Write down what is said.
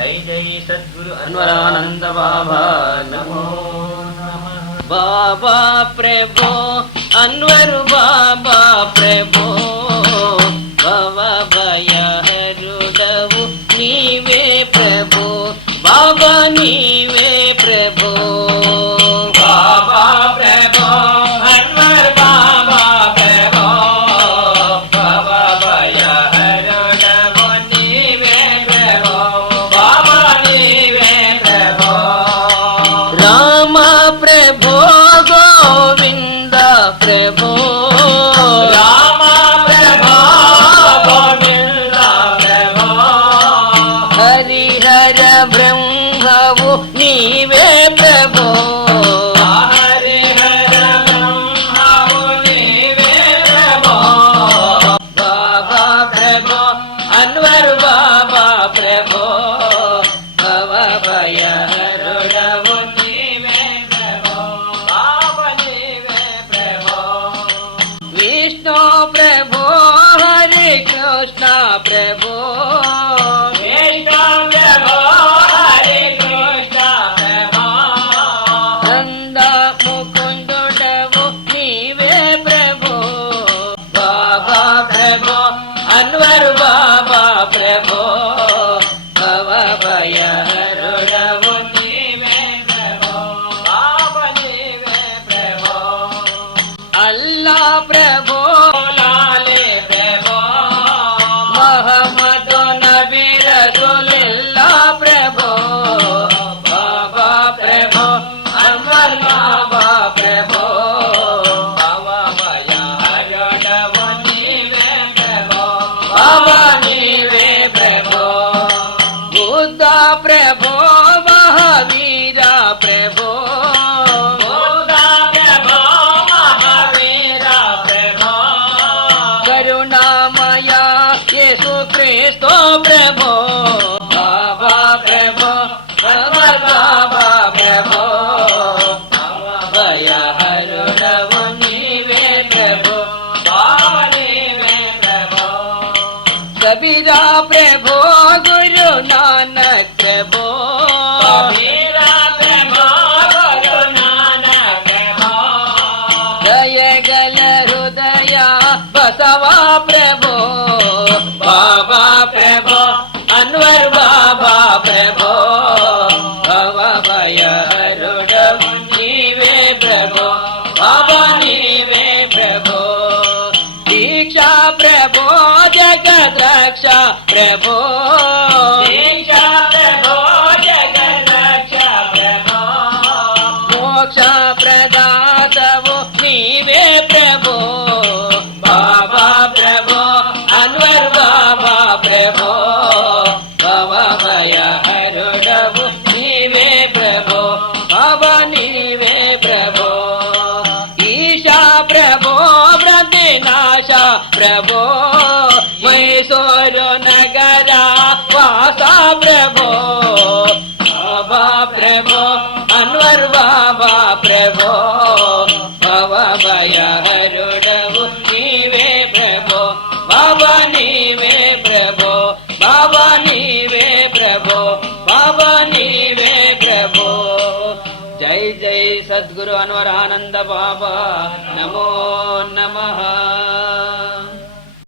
जय जय सद्गुरु अनवरानंद बाबा नमो नमः। बाबा प्रभो अनवर बाबा प्रभो भव भय हरुडवु नीवे प्रभो बाबा नीवे प्रभो बाबा प्रभो अनवर बाबा प्रभो भव भय हरुडवु नीवे प्रभो बाबा नीवे प्रभो राम प्रभो गोविंद प्रभो राम प्रभो गोविंद प्रभो हरिहर ब्रह्मवु नीवे प्रभो हरिहर ब्रह्मवु नीवे प्रभो बाबा प्रभो अनवर बाबा प्रभो भव भय हरुडवु नीवे प्रभो बाबा नीवे प्रभो विष्णु प्रभो हरे कृष्ण प्रभो विष्णु प्रभो हरे कृष्ण प्रभो नंद मुकुंदुडवु नीवे प्रभो बाबा प्रभो अनवर बाबा प्रभो भव भय हरुडवु नीवे प्रभो बाबा नीवे प्रभो अल्लाह प्रभो लाले प्रभो मोहम्मद नबी रसूलुल्लाह प्रभो बाबा प्रभो अनवर बाबा प्रभो भव भय हरुडवु नीवे प्रभो बाबा नीवे प्रभो बुद्ध प्रभो महावीर प्रभो बुद्ध प्रभो महावीर प्रभो करुणामय येशु क्रिस्तो प्रभो बाबा प्रभो अनवर बाबा प्रभो भव भय हरुडवु नीवे प्रभो बाबा नीवे प्रभो कबीरा प्रभो गुरु नानक प्रभो कबीरा प्रभो गुरु नानक प्रभो दयगल हृदय बसवा प्रभो बाबा प्रभो अनवर बाबा प्रभो भव भय हरुडवु नीवे प्रभो बाबा नीवे प्रभो दीक्षा प्रभो जगत रक्षा प्रभो दीक्षा प्रभो जगत रक्षा प्रभो मोक्ष प्रदातवु नीवे प्रभो बाबा प्रभो अनवर बाबा प्रभो भव भय हरुडवु नीवे प्रभो बाबा नीवे प्रभो ईशा प्रभो वृद्धिनाश प्रभो मैसूरु नगर वासा प्रभो बाबा प्रभो अनवर बाबा प्रभो भव भय हरुडवु नीवे प्रभो बाबा नीवे प्रभो बाबा नीवे प्रभो बाबा नीवे प्रभो जय जय सद्गुरु अनवरानंद बाबा नमो